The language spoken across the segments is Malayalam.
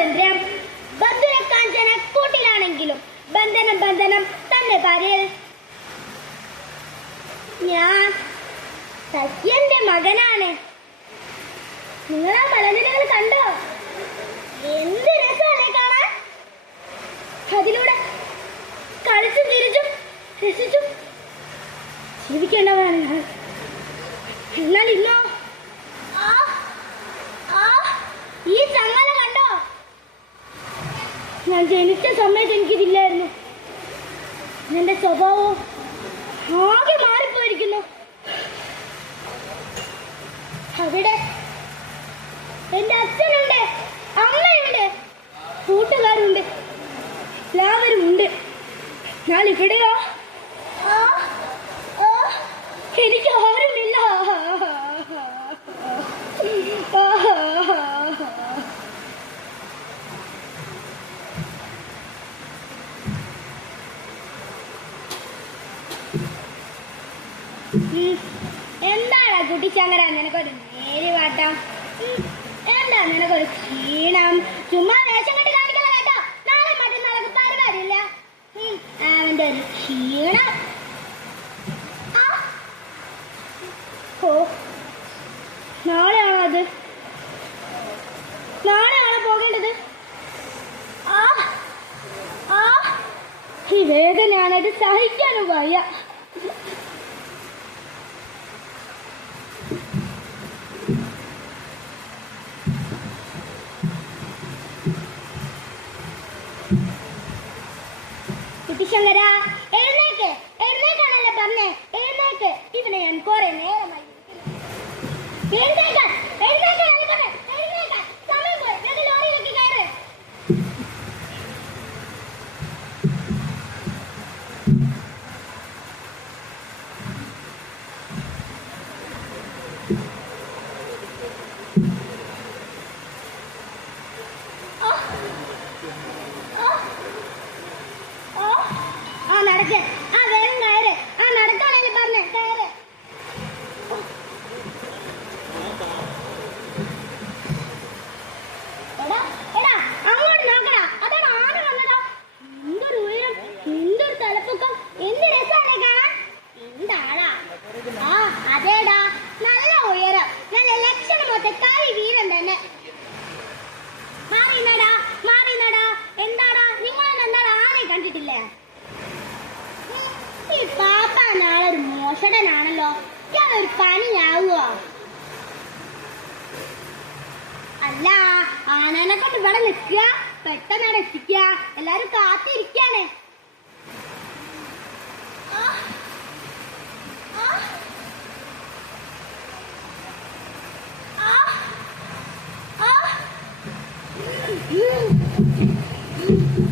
സ്വാതന്ത്ര്യം. ബന്ധുരക്കാഞ്ചന കൂട്ടിലാണെങ്കിലും ബന്ധനം ബന്ധനം തന്നെ ഭാര്യയിൽ ഞാൻ സത്യന്റെ മകനാണ്. നിങ്ങൾ മലനിരകൾ കണ്ടോ? ഞാൻ ജനിച്ച സമയത്ത് എനിക്കിതില്ലായിരുന്നു. എന്റെ സ്വഭാവം ആകെ മാറിപ്പോയിരിക്കുന്നു. അവിടെ എന്റെ അച്ഛനുണ്ട് അമ്മയുണ്ട് കൂട്ടുകാരുണ്ട് എല്ലാവരും ഉണ്ട് ഞാൻ ഇവിടെയോ ആ, ആ, എനിക്ക് ആരുമില്ല കുട്ടി കുട്ടിച്ചങ്ങര നിനക്കൊരു നേരി വാട്ടം. എന്താ നിനക്കൊരു ക്ഷീണം? ചുമ്മാ വേഷം കെട്ടി കാണിക്കല കേട്ടോ. നാളെ മറ്റന്നാളെ പരിപാടിയില്ല. ഉം. അവന്റെ ഒരു ക്ഷീണം. ഓ നാളെയാണോ അത് പോകേണ്ടത്? ആ. ആ. ഈ വേദനയാണത് സഹിക്കാനും വയ്യ. കുട്ടിശങ്കര എഴുന്നേക്ക് എഴുന്നേക്കാണല്ലേ പറഞ്ഞേ എഴുന്നേക്ക്. ഇവനെ ഞാൻ കുറെ നേരമായി എഴുന്നേക്കാൻ അല്ലേ പറഞ്ഞേ? എഴുന്നേക്കാൻ സമയം പോയി വേഗം ലോറിയിലേക്ക് കയറ് ആ ആ ഓ, ആ ഞാൻ ഇയാളൊരു പണിയാവുമോ അല്ല ആനനെ കൊണ്ട് ഇവിടെ നിൽക്കുക പെട്ടെന്ന് അവിടെ എത്തിക്കുക. എല്ലാരും കാത്തിരിക്കാണ് Thank ആ,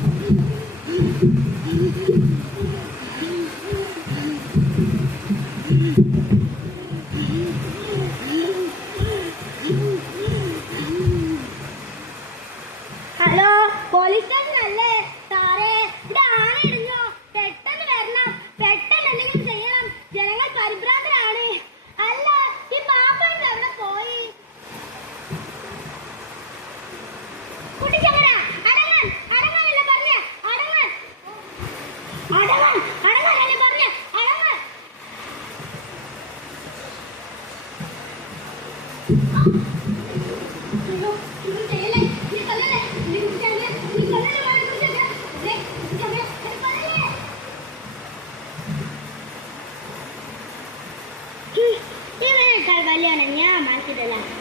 Ih, ini mana kalau balik anaknya masih dalam.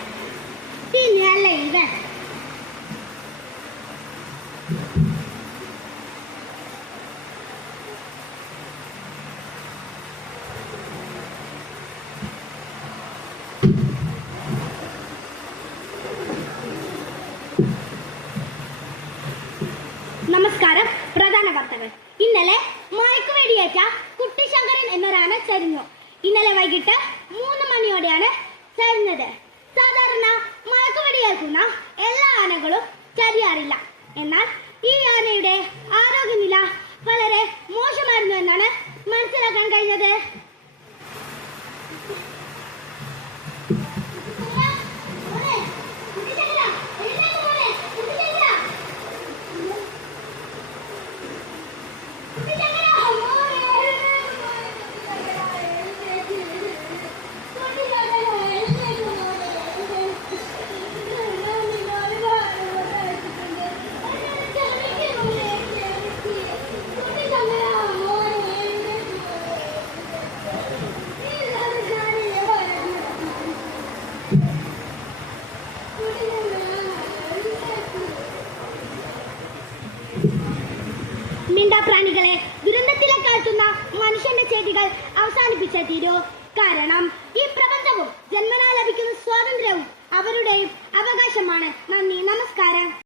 നമസ്കാരം പ്രധാന വാർത്തകൾ. ഇന്നലെ മയക്കുവേടിയേറ്റ കുട്ടിശങ്കരൻ എന്നൊരാന ചരിഞ്ഞു. ഇന്നലെ വൈകിട്ട്